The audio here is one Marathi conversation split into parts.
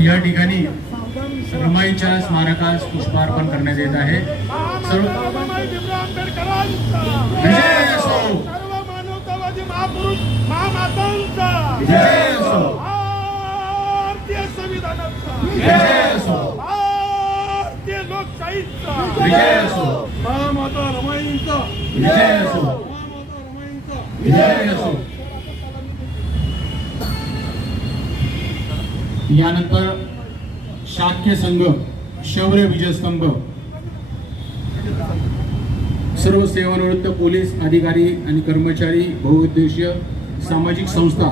या ठिकाणी रमाईच्या स्मारकास पुष्पार्पण करण्यात येत आहे. सर्व विजय असो! विजय असो! विजय असो! विजय असो! महामाता रमाईंचा! विजय असो! महामाता रमाईंचा! विजय असो! यानंतर शाक्य संघ शौर्य विजयस्तंभ सर्व सेवानिवृत्त पोलीस अधिकारी आणि कर्मचारी बहुउद्देशीय सामाजिक संस्था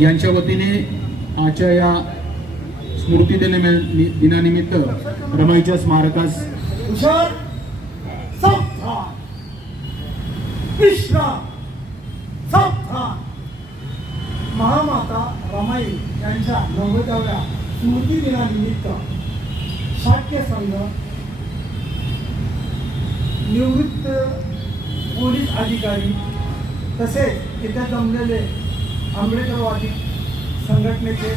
यांच्या वतीने आजच्या या स्मृती दिनानिमित्त रमाईच्या स्मारकास विश्राम महामाता रमाई यांच्या नव्वदाव्या स्मृती दिनानिमित्त शाक्य संघ निवृत्त पोलीस अधिकारी तसेच इथे जमलेले आंबेडकरवादी संघटनेचे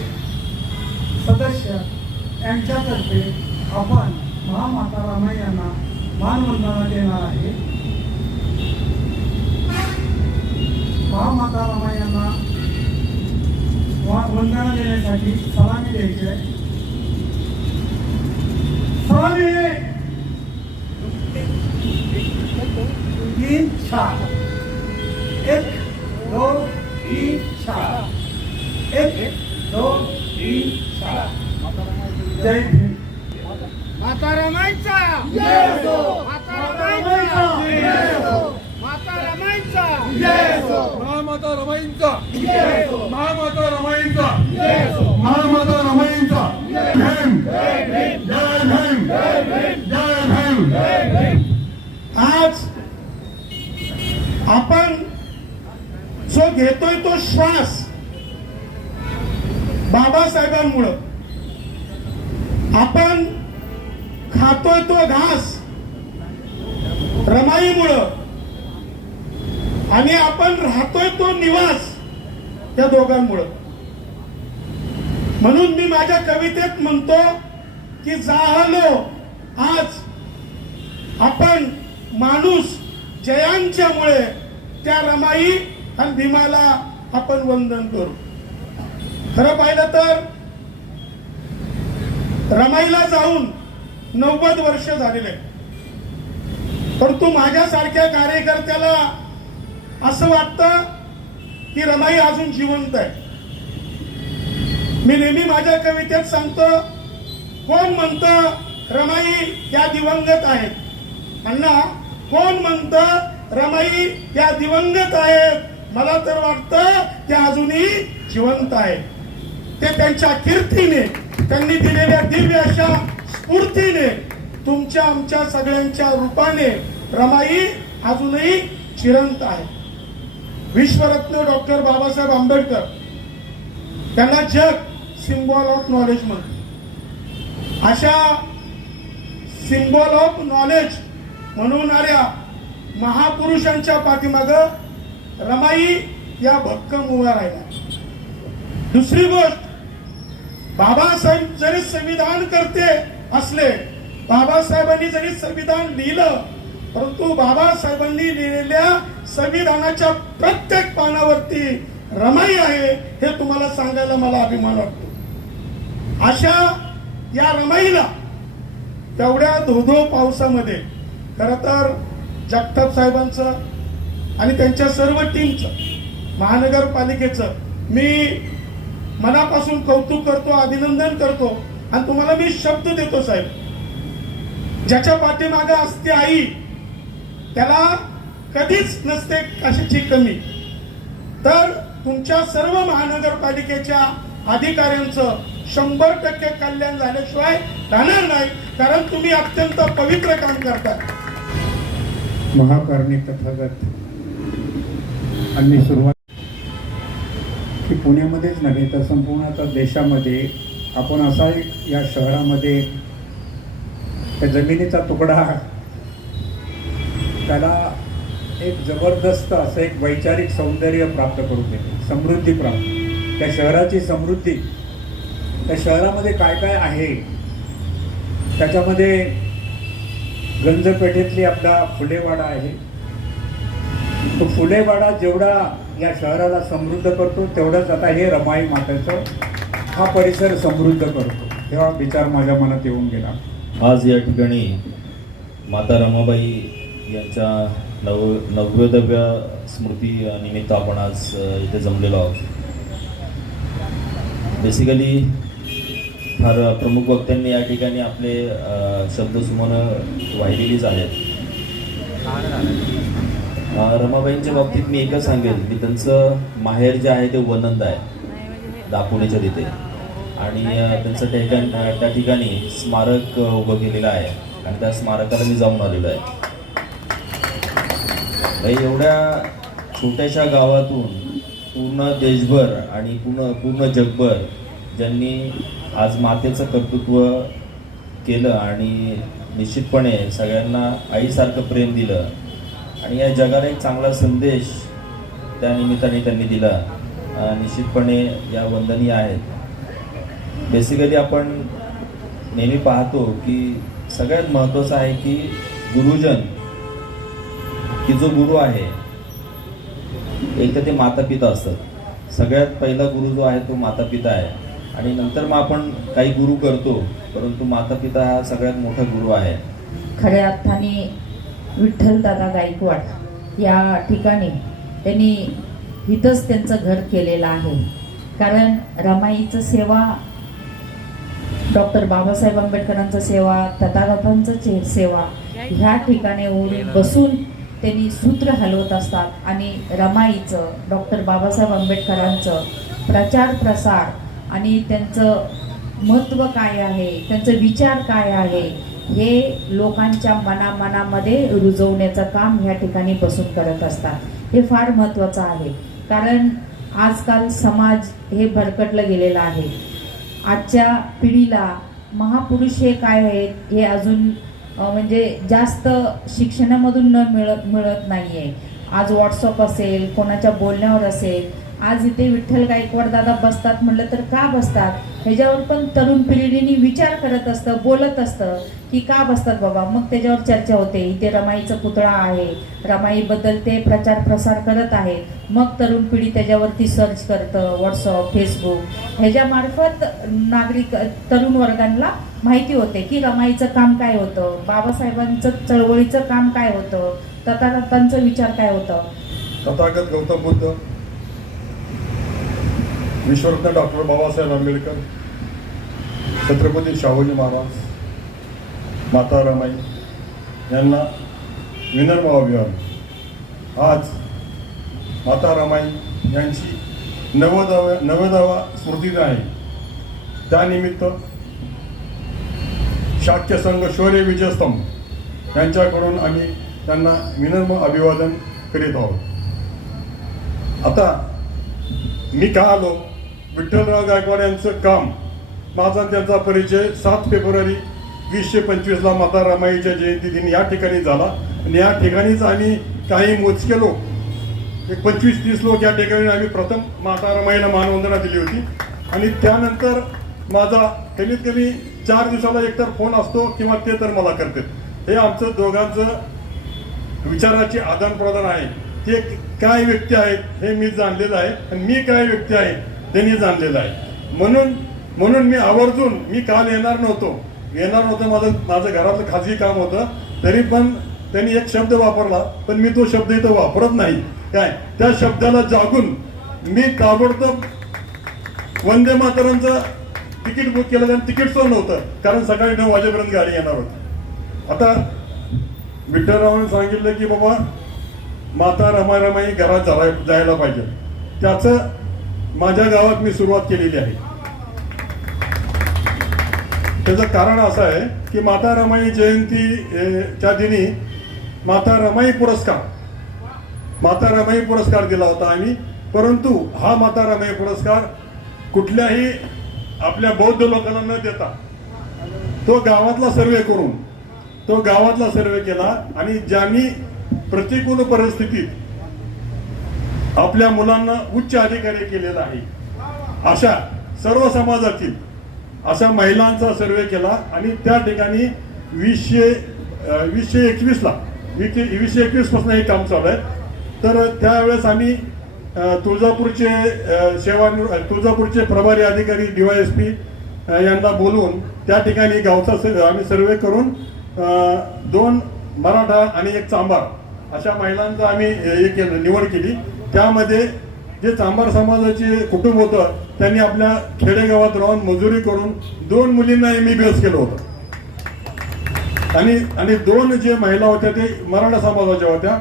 सदस्य यांच्यातर्फे आपण महामाता रामाई यांना मानवंदना देणार आहे. महामाता रामाई यांना वंदना देण्यासाठी सलामी द्यायची आहे सलामी तीन चार एक दोन तीन चार एक दोन तीन चार जय भीम माता रमाईचा जय हो. माता रमाईचा. जय हो. माता रमाईचा महामाता रमाईंचा जय हो. महामाता रमाईंचा. महामाता रमाईंचा. भीम. जय भीम. जय भीम. आज आपण जो घेतोय तो श्वास बाबासाहेबांमुळं. आपण खातोय तो घास रमाईमुळं. आणि आपण राहतोय तो निवास त्या दोघांमुळं. म्हणून मी माझ्या कवितेत म्हणतो की जाहलो आज आपण माणूस जयांच्यामुळे त्या रमाई आणि भीमाला आपण वंदन करू. खरं पाहिलं तर रमाईला जाऊन नव्वद वर्ष झालेले परंतु माझ्यासारख्या कार्यकर्त्याला असं वाटतं की रमाई अजून जिवंत आहे. मी नेहमी माझ्या कवितेत सांगतो कोण म्हणतं रमाई या दिवंगत आहेत? अण्णा कोण म्हणतं रमाई या दिवंगत आहेत? मला तर वाटतं त्या अजूनही जिवंत आहेत. ते त्यांच्या कीर्तीने त्यांनी दिलेल्या दिव्य अशा स्फूर्तीने तुमच्या आमच्या सगळ्यांच्या रूपाने रमाई अजूनही चिरंत आहे. विश्वरत्न डॉक्टर बाबासाहेब आंबेडकर त्यांना जग सिम्बॉल ऑफ नॉलेज म्हणते अशा सिम्बॉल ऑफ नॉलेज म्हणून महापुरुषांच्या पाठीमाग रमाई या भक्कम उभ्या राहिल्या. दुसरी गोष्ट बाबासाहेब जरी संविधान करते असले बाबासाहेबांनी जरी संविधान लिहिलं परंतु बाबासाहेबांनी लिहिलेल्या संविधानाच्या प्रत्येक पानावरती रमाई आहे हे तुम्हाला सांगायला मला अभिमान वाटतो. अशा या रमाईला तेवढ्या धोधो पावसामध्ये खर तर जगताप साहेबांचं आणि त्यांच्या सर्व टीमचं महानगरपालिकेचं मी मनापासून कौतुक करतो अभिनंदन करतो आणि तुम्हाला मी शब्द देतो साहेब. ज्याच्या पाठीमागे असते आई त्याला कधीच नसते कशाची कमी. तर तुमच्या सर्व महानगरपालिकेच्या अधिकाऱ्यांचं शंभर टक्के कल्याण झाल्याशिवाय राहणार नाही कारण तुम्ही अत्यंत पवित्र काम करता महाकारणी तथागत आणि सुरुवात की पुण्यामध्येच नव्हे तर संपूर्ण देशामध्ये आपण असा एक या शहरामध्ये त्या जमिनीचा तुकडा त्याला एक जबरदस्त असं एक वैचारिक सौंदर्य प्राप्त करून देते. समृद्धी प्राप्त. त्या शहराची समृद्धी. त्या शहरामध्ये काय काय आहे? त्याच्यामध्ये गंजपेठेतली आपला फुलेवाडा आहे. तो फुलेवाडा जेवढा या शहराला समृद्ध करतो तेवढंच आता हे रमाई मातेचं हा परिसर समृद्ध करतो. तेव्हा विचार माझ्या मनात येऊन गेला. आज या ठिकाणी माता रमाबाई यांच्या नव नव्वदव्या स्मृती निमित्त आपण आज इथे जमलेलो आहोत. बेसिकली फार प्रमुख वक्त्यांनी या ठिकाणी आपले शब्द शब्दसुमन वाहिलेलीच आहेत. रमाबाईंच्या बाबतीत मी एकच सांगेन की त्यांचं माहेर जे आहे ते वनंद आहे दापोलीच्या तिथे. आणि त्यांचं ठिकाण त्या ठिकाणी स्मारक उभं केलेलं आहे. आणि त्या स्मारकाला मी जाऊन आलेलो आहे. एवढ्या छोट्याशा गावातून पूर्ण देशभर आणि पूर्ण पूर्ण जगभर ज्यांनी आज मातेचं कर्तृत्व केलं आणि निश्चितपणे सगळ्यांना आईसारखं प्रेम दिलं आणि या जगाला एक चांगला संदेश त्या निमित्ताने त्यांनी दिला. निश्चितपणे या वंदनीय आहेत. बेसिकली आपण नेहमी पाहतो की सगळ्यात महत्त्वाचं आहे की गुरुजन की जो गुरु आहे एक तर ते माता पिता असतात. सगळ्यात पहिला गुरु जो आहे तो माता पिता आहे. आणि नंतर मग आपण काही गुरु करतो परंतु माता पिता हा सगळ्यात मोठा गुरु आहे. खऱ्या अर्थाने विठ्ठलदादा गायकवाड या ठिकाणी त्यांनी इथंच त्यांचं घर केलेलं आहे. कारण रमाईचं सेवा डॉक्टर बाबासाहेब आंबेडकरांचं सेवा तथागतांचं सेवा ह्या ठिकाणी बसून त्यांनी सूत्र हलवत असतात. आणि रमाईचं डॉक्टर बाबासाहेब आंबेडकरांचं प्रचार प्रसार आणि त्यांचं महत्त्व काय आहे त्यांचं विचार काय आहे हे लोकांच्या मनामनामध्ये रुजवण्याचं काम ह्या ठिकाणी बसून करत असतात. हे फार महत्त्वाचं आहे. कारण आजकाल समाज हे भरकटलं गेलेलं आहे. आजच्या पिढीला महापुरुष हे काय आहेत हे अजून म्हणजे जास्त शिक्षणामधून न मिळत मिळत नाही आहे आज व्हॉट्सअप असेल कोणाच्या बोलण्यावर असेल आज इथे विठ्ठल गायकवाड दादा बसतात म्हटलं तर का बसतात? ह्याच्यावर पण तरुण पिढीने विचार करत असतं बोलत असतं की का बसतात बाबा? मग त्याच्यावर चर्चा होते. इथे रमाईचा पुतळा आहे. रमाईबद्दल ते प्रचार प्रसार करत आहेत. मग तरुण पिढी त्याच्यावरती सर्च करतं व्हॉट्सअप फेसबुक ह्याच्यामार्फत नागरिक तरुण वर्गांना माहिती होते की रमाईचं काम काय होतं? बाबासाहेबांचं चळवळीचं काम काय होतं? तथागतांचं विचार काय होतं? तथागत गौतम बुद्ध. विश्वरत्न डॉक्टर बाबासाहेब आंबेडकर छत्रपती शाहूजी महाराज माता रमाई यांना विनर्म अभिवादन. आज माता रमाई यांची नव्वदाव्या नवोदावा स्मृती आहे. त्यानिमित्त शाक्य संघ शौर्य विजयस्तंभ यांच्याकडून आम्ही त्यांना विनम्र अभिवादन करीत आहोत. आता मी का आलो? विठ्ठलराव गायकवाड यांचं काम. माझा त्यांचा परिचय सात फेब्रुवारी वीसशे पंचवीसला माता रमाईच्या जयंती दिन या ठिकाणी झाला. आणि या ठिकाणीच आम्ही काही मोजके लोक एक पंचवीस तीस लोक या ठिकाणी आम्ही प्रथम माता रमाईला मानवंदना दिली होती. आणि त्यानंतर माझा कमीत कमी चार दिवसाला एकतर फोन असतो किंवा ते तर मला करतात. हे आमचं दोघांचं विचाराची आदान प्रदान आहे. ते काय व्यक्ती आहेत हे मी जाणलेलं आहे. आणि मी काय व्यक्ती आहे त्यांनी जाणलेलं आहे. म्हणून म्हणून मी आवर्जून मी काल येणार नव्हतो. येणार नव्हतं माझं माझं घरातलं खाजगी काम होतं. तरी पण त्यांनी एक शब्द वापरला पण मी तो शब्द इथं वापरत नाही. काय? त्या शब्दाला जागून मी ताबडतोब वंदे मातरमचं तिकीट बुक केलं आणि तिकीट सो नव्हतं. कारण सकाळी नऊ वाजेपर्यंत गाडी येणार होती. आता विठ्ठलरावांनी सांगितलं की बाबा माता रमा रमाई घरात जायला पाहिजे. त्याचं माझ्या गावात मी सुरुवात केलेली आहे. त्याचं कारण असं आहे की माता रमाई जयंती च्या दिनी माता रमाई पुरस्कार माता रमाई पुरस्कार दिला होता आम्ही. परंतु हा माता रमाई पुरस्कार कुठल्याही आपल्या बौद्ध लोकांना न देता तो गावातला सर्वे करून तो गावातला सर्वे केला आणि ज्यांनी प्रतिकूल परिस्थितीत आपल्या मुलांना उच्च अधिकारी केलेला आहे. अशा सर्व समाजातील अशा महिलांचा सर्वे केला आणि त्या ठिकाणी वीसशे वीसशे एकवीसला वीसशे वीसशे एकवीसपासून हे काम चालू आहे तर त्यावेळेस आम्ही तुळजापूरचे सेवा तुळजापूरचे प्रभारी अधिकारी डीवायएसपी यांना बोलवून त्या ठिकाणी गावचा स- आम्ही सर्वे करून दोन मराठा आणि एक चांबार अशा महिलांचा आम्ही हे केलं निवड केली. त्यामध्ये जे चांभार समाजाचे कुटुंब होतं त्यांनी आपल्या खेडेगावात राहून मजुरी करून दोन मुलींना एम बी केलं होतं. आणि आणि दोन जे महिला होत्या ते मराठा समाजाच्या होत्या.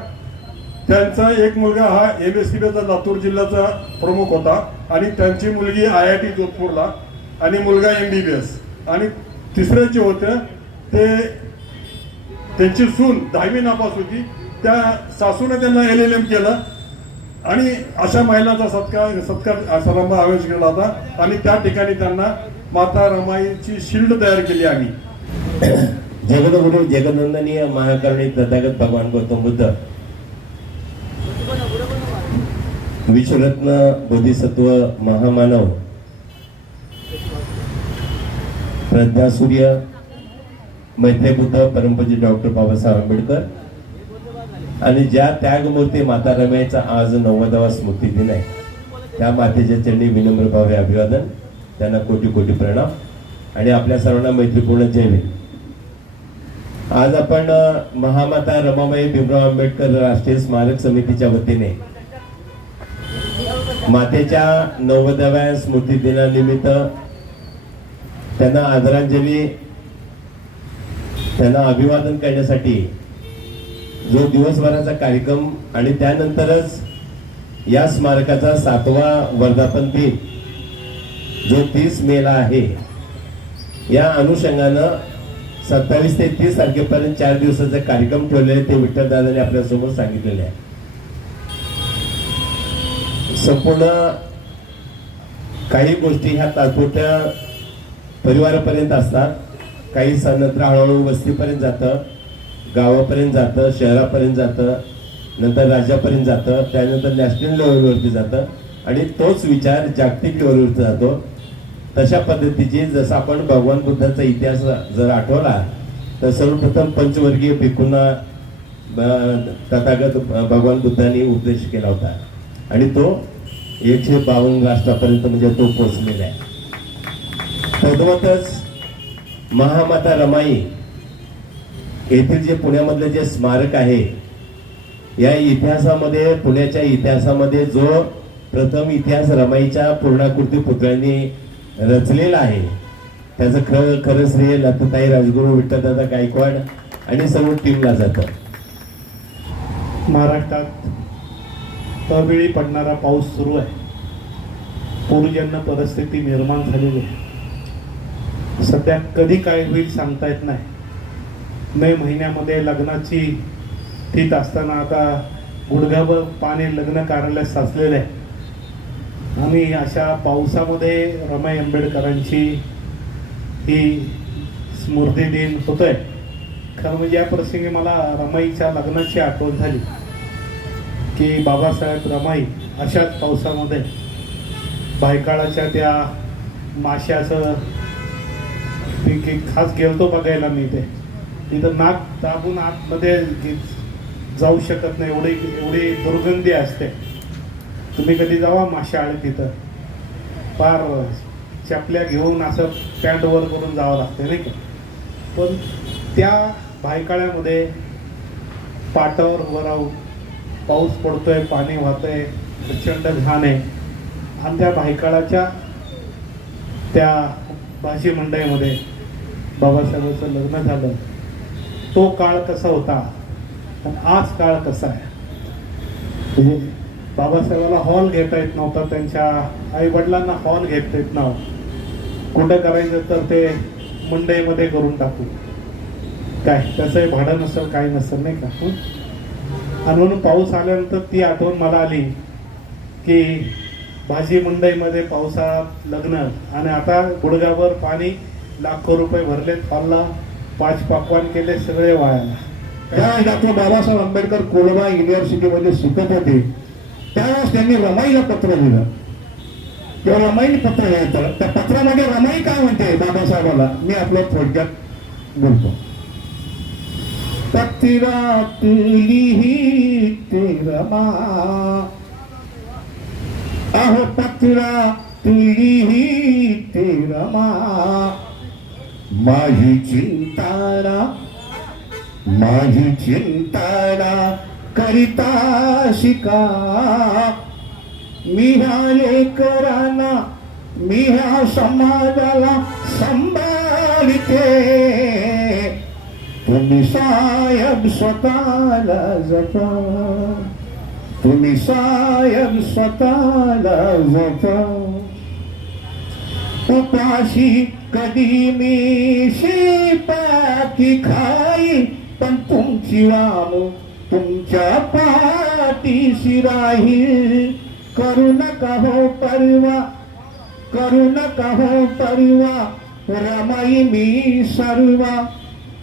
त्यांचा एक मुलगा हा एम एस सी बीचा लातूर जिल्ह्याचा प्रमुख होता आणि त्यांची मुलगी आय आय टी जोधपूरला आणि मुलगा एम बी बी एस आणि तिसरे जे होते ते त्यांची सून दहावी नापास होती. त्या सासूने त्यांना एल एल एम केलं. आणि अशा महिलांचा सत्कार सत्कार समारंभ आयोजित केला होता. आणि त्या ठिकाणी त्यांना माता रमाईची शिल्ड तयार केली आम्ही. जगदगुरु जगनंदनीय महाकरुणी तथागत भगवान गौतम बुद्ध. विश्वरत्न बोधिसत्व महामानव. प्रज्ञासूर्य मैत्रीबुद्ध परमपूज्य डॉक्टर बाबासाहेब आंबेडकर. आणि ज्या त्यागमूर्ती माता रमेचा आज नव्वदावा स्मृती दिन आहे त्या मातेच्या चरणी विनम्र भावे अभिवादन त्यांना कोटी कोटी प्रणाम. आणि आपल्या सर्वांना मैत्रीपूर्ण जय आज आपण महामाता रमाबाई भीमराव आंबेडकर राष्ट्रीय स्मारक समितीच्या वतीने मातेच्या नव्वदाव्या स्मृती दिनानिमित्त त्यांना आदरांजली त्यांना अभिवादन करण्यासाठी जो दिवसभराचा कार्यक्रम आणि त्यानंतरच या स्मारकाचा सातवा वर्धापन दिन जो तीस मेला आहे या अनुषंगानं सत्तावीस ते तीस तारखेपर्यंत चार दिवसाचा कार्यक्रम ठेवलेले ते विठ्ठलदादांनी आपल्यासमोर सांगितलेले आहे. संपूर्ण काही गोष्टी ह्या तात्पुरत्या परिवारापर्यंत असतात काही सण नंतर हळूहळू वस्तीपर्यंत जातं. गावापर्यंत जातं शहरापर्यंत जातं नंतर राज्यापर्यंत जातं त्यानंतर नॅशनल लेवलवरती जातं आणि तोच विचार जागतिक लेवलवरती जातो. तशा पद्धतीची जसं आपण भगवान बुद्धाचा इतिहास जर आठवला तर सर्वप्रथम पंचवर्गीय भिकूंना तथागत भगवान बुद्धांनी उपदेश केला होता. आणि तो एकशे बावन्न राष्ट्रापर्यंत म्हणजे तो पोचलेला आहे. तद्वतच महामाता रमाई येथील जे पुण्यामधलं जे स्मारक आहे या इतिहासामध्ये पुण्याच्या इतिहासामध्ये जो प्रथम इतिहास रमाईच्या पूर्णाकृती पुतळ्यांनी रचलेला आहे त्याचं खरं खरं श्रेय लताताई राजगुरू विठ्ठलदादा गायकवाड आणि सर्व टीमला जातं. महाराष्ट्रात अवेळी पडणारा पाऊस सुरू आहे. पूरजन्य परिस्थिती निर्माण झालेली आहे. सध्या कधी काय होईल सांगता येत नाही. मे महिन्यामध्ये लग्नाची तीत असताना आता गुडघाभर पाणी लग्न कार्यालयात साचलेलं आहे. आणि अशा पावसामध्ये रमाई आंबेडकरांची ही स्मृती दिन होतोय. खरं म्हणजे या प्रसंगी मला रमाईच्या लग्नाची आठवण झाली. की बाबासाहेब रमाई अशाच पावसामध्ये भायकाळाच्या त्या माश्याचं की खास गेलतो बघायला मी ते तिथं नाक दाबून आतमध्ये जाऊ शकत नाही एवढी एवढी दुर्गंधी असते. तुम्ही कधी जावा माशा तिथं? फार चपल्या घेऊन असं पॅन्ट वर करून जावं लागते नाही का? पण त्या भायकाळ्यामध्ये पाटावर उभं राहून पाऊस पडतोय पाणी वाहतंय प्रचंड घाण आहे. आणि त्या भायकाळाच्या त्या भाजी मंडईमध्ये बाबासाहेबांचं लग्न झालं. तो काळ कसा होता? आणि आज काळ कसा आहे? म्हणजे बाबासाहेबाला हॉल घेता येत नव्हता त्यांच्या आई वडिलांना हॉल घेता येत नव्हतं. कुठं करायचं तर ते मंडईमध्ये करून टाकू. काय? त्याचंही भाडं नसेल काही नसेल नाही का? आणि म्हणून पाऊस आल्यानंतर ती आठवण मला आली की भाजी मुंडईमध्ये पावसाळ्यात लग्न आणि आता गुडघ्यावर पाणी लाखो रुपये भरलेत हॉलला. पाच पाकवान केले सगळे वायाला त्या डॉक्टर बाबासाहेब आंबेडकर कोलबा युनिव्हर्सिटीमध्ये शिकत होते. त्यावेळेस त्यांनी रमाईला पत्र लिहिलं. किंवा रमाईने पत्र लिहितं त्या पत्रामध्ये रमाई काय म्हणते बाबासाहेबाला? मी आपलं थोडक्यात बोलतो. पत्रात लिही ते रमा अहो पत्रा तुही ते रमा माझी चिंतारा माझी चिंतारा करिता शिका. मी ह्या लेकरांना मी ह्या समाजाला सांभाळते. तुम्ही साहेब स्वतःला जपा. तुम्ही साहेब स्वतःला जपा. उपाशी कधी मी शेपाकी खाई पण तुमची वाम तुमच्या पाठीशी राहील करू नका हो परवा करू नका हो परवा रमाई मी सर्वा.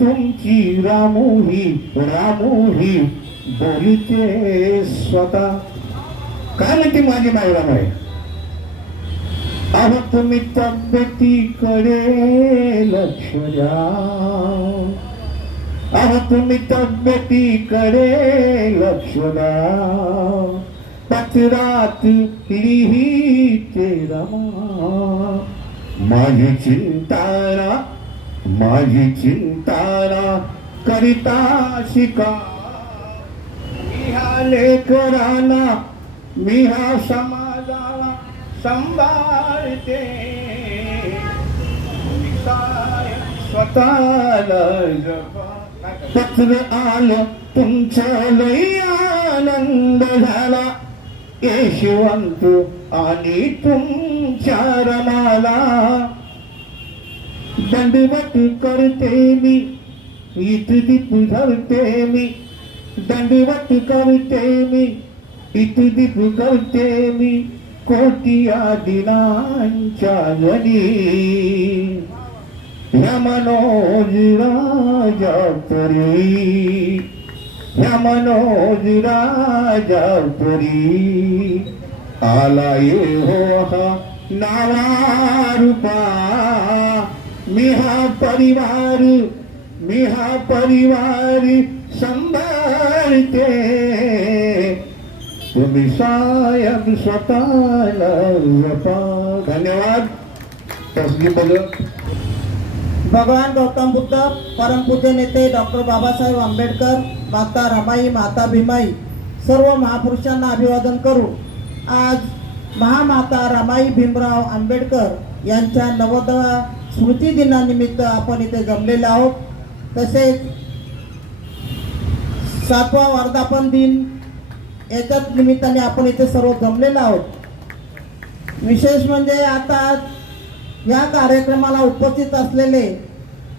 तुमची रामूही रामूही बोलते स्वतः. काय म्हणते माझी माय रामाई अहो तुम्ही तब्येतीकडे लक्ष द्या. अहो तुम्ही तब्येतीकडे लक्ष द्या. पत्रात लिही ते रमा माझी चिंतारा माझी चिंतारा करिता शिका. मी हा लेकराला मी हा समा सांभाळते. मी साय- स्वतःला पत्र आलं तुमचं लई आनंद झाला. येशवंत आणि तुमच्या रमाला. दंडवत करते मी इतदीप धरते मी. दंडवत करते मी इतदीप करते मी. कोटिया दिनांच्या जनी? ह्या मनोज राजा परी ह्या मनोज परी आला ये हो हा नावा रूपा मी हा परिवार मी हा परिवार सांभाळते. तुम्ही सायम स्वतःला जपा. धन्यवाद. तसली भगवान गौतम बुद्ध परमपूज्य नेते डॉक्टर बाबासाहेब आंबेडकर माता रमाई माता भीमाई सर्व महापुरुषांना अभिवादन करू आज महामाता रमाई भीमराव आंबेडकर यांच्या नव्वदव्या स्मृती दिनानिमित्त आपण इथे जमलेले आहोत. तसेच सातवा वर्धापन दिन याच्याच निमित्ताने आपण इथे सर्व जमलेलो आहोत. विशेष म्हणजे आता या कार्यक्रमाला उपस्थित असलेले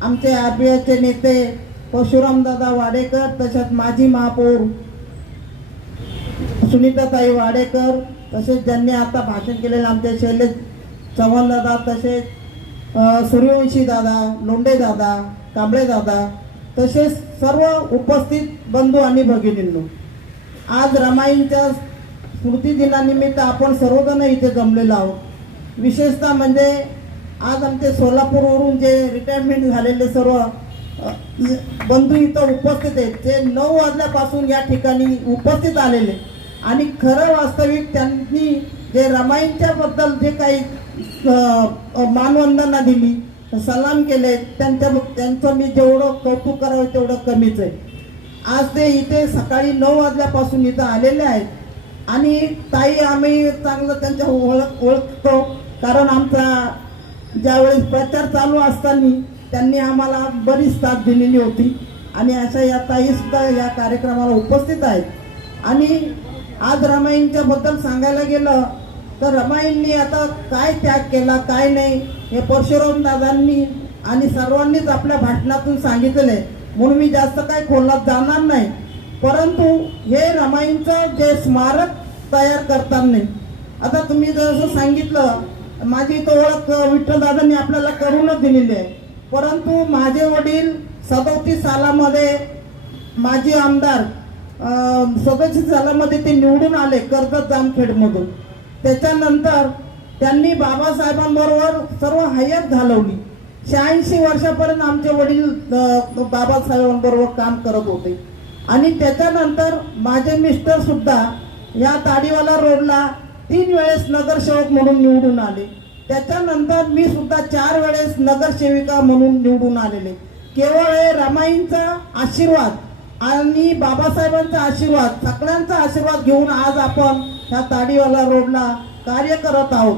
आमचे आर बी आयचे नेते परशुरामदादा वाडेकर तसेच माजी महापौर सुनीताताई वाडेकर तसेच ज्यांनी आता भाषण केलेलं आमचे शैलेश चव्हाण दादा तसेच सूर्यवंशी दादा लोंढे दादा कांबळे दादा तसेच सर्व उपस्थित बंधू आणि भगिनींनो. आज रमाईंच्या स्मृती दिनानिमित्त आपण सर्वजण इथे जमलेलो आहोत. विशेषतः म्हणजे आज आमचे सोलापूरवरून जे रिटायरमेंट झालेले सर्व बंधू इथं उपस्थित आहेत ते नऊ वाजल्यापासून या ठिकाणी उपस्थित आलेले आणि खरं वास्तविक त्यांनी जे रमाईंच्याबद्दल जे काही मानवंदना दिली सलाम केले त्यांच्या त्यांचं मी जेवढं कौतुक करावं तेवढं कमीच आहे. आज ते इथे सकाळी नऊ वाजल्यापासून इथं आलेले आहेत. आणि ताई आम्ही चांगलं त्यांच्या ओळख ओळखतो. कारण आमचा ज्यावेळेस प्रचार चालू असताना त्यांनी आम्हाला बरीच साथ दिलेली होती. आणि अशा या ताईसुद्धा या कार्यक्रमाला उपस्थित आहेत. आणि आज रमाईंच्या बद्दल सांगायला गेलं तर रमाईंनी आता काय त्याग केला काय नाही हे परशुराम दादांनी आणि सर्वांनीच आपल्या भाषणातून सांगितलं आहे. म्हणून मी जास्त काही खोलात जाणार नाही. परंतु हे रमाईंचं जे स्मारक तयार करताना आता तुम्ही जसं सांगितलं माझी तो ओळख विठ्ठलदादांनी आपल्याला करूनच दिलेली आहे. परंतु माझे वडील सदोतीस सालामध्ये माजी आमदार सदोतीस सालामध्ये ते निवडून आले कर्जत जामखेडमधून. त्याच्यानंतर त्यांनी बाबासाहेबांबरोबर सर्व हयात घालवली. शहाऐंशी वर्षापर्यंत आमचे वडील बाबासाहेबांबरोबर काम करत होते. आणि त्याच्यानंतर माझे मिस्टर सुद्धा या ताडीवाला रोडला तीन वेळेस नगरसेवक म्हणून निवडून आले. त्याच्यानंतर मी सुद्धा चार वेळेस नगरसेविका म्हणून निवडून आलेले. केवळ हे रमाईंचा आशीर्वाद आणि बाबासाहेबांचा आशीर्वाद सगळ्यांचा आशीर्वाद घेऊन आज आपण ह्या ताडीवाला रोडला कार्य करत आहोत.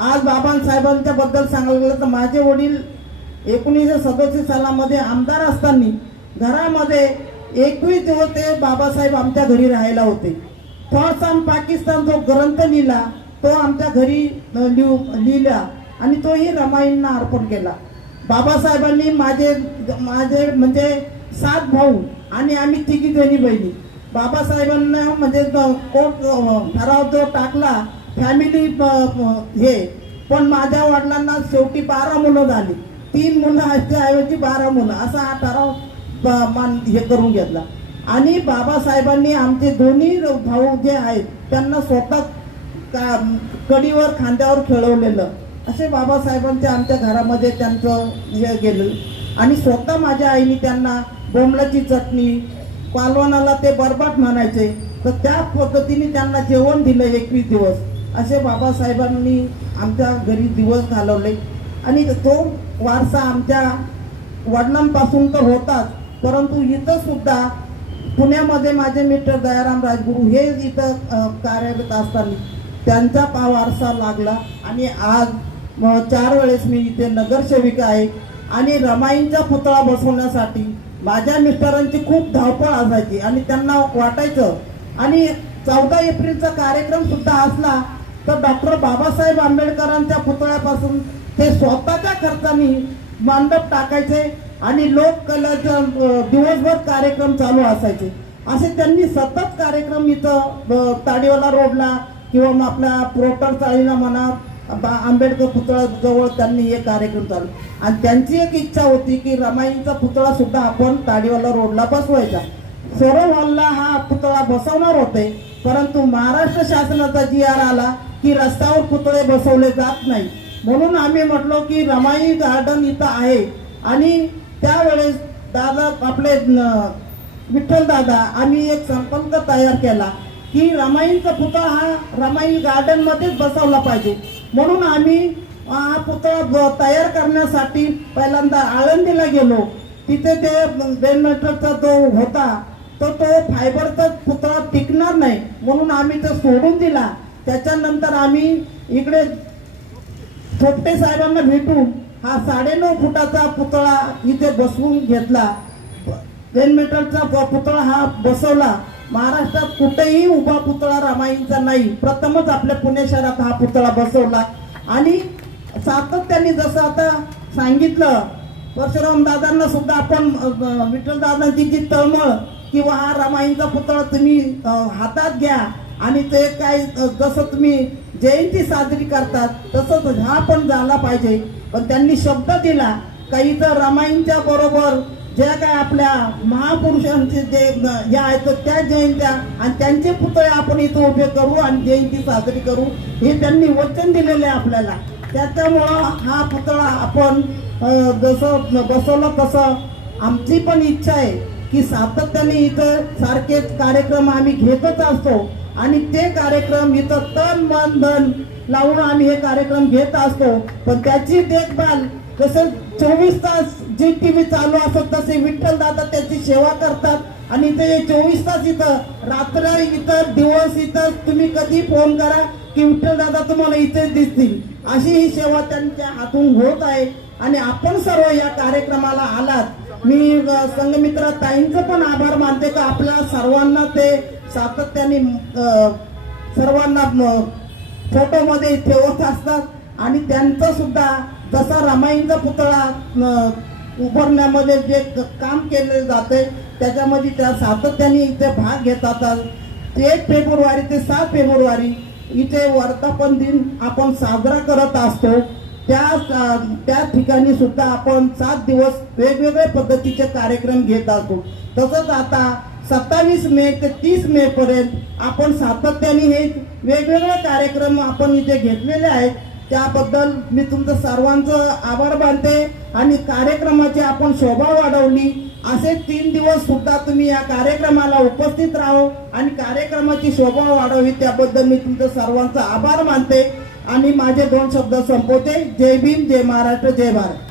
आज बाबासाहेबांच्या बद्दल सांगायला गेलं तर माझे वडील एकोणीसशे सदोतीस सालामध्ये आमदार असताना घरामध्ये एकवीस दिवस ते बाबासाहेब आमच्या घरी राहायला होते. थॉट्स पाकिस्तान जो ग्रंथ लिहिला तो आमच्या घरी लिहू- लिहिला आणि तोही रमाईंना अर्पण केला. बाबासाहेबांनी माझे माझे म्हणजे सात भाऊ आणि आम्ही तिघी जणी बहिणी. बाबासाहेबांना म्हणजे कोट कोर्ट ठराव जो टाकला फॅमिली हे. पण माझ्या वडिलांना शेवटी बारा मुलं झाली. तीन मुलं ऐवजी बारा मुलं असा हा ठराव मान हे करून घेतला. आणि बाबासाहेबांनी आमचे दोन्ही भाऊ जे आहेत त्यांना स्वतः का कडीवर खांद्यावर खेळवलेलं. असे बाबासाहेबांच्या आमच्या घरामध्ये त्यांचं हे गेलं. आणि स्वतः माझ्या आईने त्यांना बोंबलाची चटणी पालवानाला ते बरबाट म्हणायचे. तर त्या पद्धतीने त्यांना जेवण दिलं एकवीस दिवस. असे बाबासाहेबांनी आमच्या घरी दिवस घालवले. आणि तो वारसा आमच्या वडिलांपासून तर होताच. परंतु इथं सुद्धा पुण्यामध्ये माझे मित्र दयाराम राजगुरू हे इथं कार्यरत असताना त्यांचा पा वारसा लागला. आणि आज चार वेळेस मी इथे नगरसेविका आहे. आणि रमाईंचा पुतळा बसवण्यासाठी माझ्या मिस्टरांची खूप धावपळ असायची. आणि त्यांना वाटायचं. आणि चौदा एप्रिलचा कार्यक्रम सुद्धा असला तर डॉक्टर बाबासाहेब आंबेडकरांच्या पुतळ्यापासून ते स्वतःच्या खर्चाने मांडप टाकायचे आणि लोककलाचा दिवसभर कार्यक्रम चालू असायचे. असे त्यांनी सतत कार्यक्रम इथं ताडीवाला रोडला किंवा मग आपल्या प्रोटर चाळीला म्हणा बा- आंबेडकर पुतळा जवळ त्यांनी हे कार्यक्रम चालू. आणि त्यांची एक इच्छा होती की रमाईचा पुतळा सुद्धा आपण ताडीवाला रोडला बसवायचा. सोरो हॉलला हा पुतळा बसवणार होते परंतु महाराष्ट्र शासनाचा जी आर आला की रस्त्यावर पुतळे बसवले जात नाही. म्हणून आम्ही म्हटलो की रमाई गार्डन इथं आहे. आणि त्यावेळेस दादा आपले विठ्ठल दादा आम्ही एक संकल्प तयार केला की रमाईंचा पुतळा हा रमाई गार्डन मध्येच बसवला पाहिजे. म्हणून आम्ही हा पुतळा तयार करण्यासाठी पहिल्यांदा आळंदीला गेलो. तिथे ते बेनमेटरचा जो होता तर तो फायबरचा पुतळा टिकणार नाही. म्हणून आम्ही तो सोडून दिला. त्याच्यानंतर आम्ही इकडे थोपटे साहेबांना भेटून हा साडेनऊ फुटाचा पुतळा इथे बसवून घेतला. दोन मीटरचा पुतळा हा बसवला. महाराष्ट्रात कुठेही उभा पुतळा रामाईंचा नाही. प्रथमच आपल्या पुणे शहरात हा पुतळा बसवला. आणि सातत्याने जसं आता सांगितलं परशुराम दादांना सुद्धा आपण विठ्ठल दादांची जी तळमळ किंवा हा रामाईंचा पुतळा तुम्ही हातात घ्या. आणि ते काय जसं तुम्ही जयंती साजरी करतात तसंच हा पण झाला पाहिजे. पण त्यांनी शब्द दिला का इथं रामायणच्या बरोबर ज्या काय आपल्या महापुरुषांचे जे या हे आहेत त्या जयंत्या आणि त्यांचे पुतळे आपण इथं उभे करू आणि जयंती साजरी करू हे त्यांनी वचन दिलेले आहे आपल्याला. त्याच्यामुळं हा पुतळा आपण जसं बसवलं तसं आमची पण इच्छा आहे की सातत्याने इथं सारखेच कार्यक्रम आम्ही घेतच असतो. आणि ते कार्यक्रम इथं तन मन धन लावून आम्ही हे कार्यक्रम घेत असतो. पण त्याची देखभाल जसं चोवीस तास जी टी व्ही चालू असत तसे विठ्ठल दादा त्याची सेवा करतात. आणि ते चोवीस तास इथं रात्र इथं दिवस इथं तुम्ही कधी फोन करा की विठ्ठल दादा तुम्हाला इथेच दिसतील. अशी ही सेवा त्यांच्या हातून होत आहे. आणि आपण सर्व या कार्यक्रमाला आलात. मी अ, संघमित्र ताईंचं पण आभार मानते का? आपल्या सर्वांना ते सातत्याने सर्वांना फोटोमध्ये ठेवत असतात. आणि त्यांचं सुद्धा जसा रमाईंचा पुतळा उभारण्यामध्ये जे काम केले जाते त्याच्यामध्ये त्या सातत्याने इथे भाग घेतात. एक फेब्रुवारी ते सात फेब्रुवारी इथे वर्धापन दिन आपण साजरा करत असतो. त्या त्या ठिकाणी सुद्धा आपण सात दिवस वेगवेगळ्या पद्धतीचे कार्यक्रम घेत असतो. तसंच आता सत्तावीस मे ते तीस मे पर्यंत आपण सातत्याने हे वेगवेगळे कार्यक्रम आपण इथे घेतलेले आहेत. त्याबद्दल मी तुमचं सर्वांचं आभार मानते आणि कार्यक्रमाची आपण शोभा वाढवली. असे तीन दिवस सुद्धा तुम्ही या कार्यक्रमाला उपस्थित राहो आणि कार्यक्रमाची शोभा वाढवली त्याबद्दल मी तुमचं सर्वांचा आभार मानते. आणि माझे दोन शब्द संपवते. जय भीम जय महाराष्ट्र जय भारत.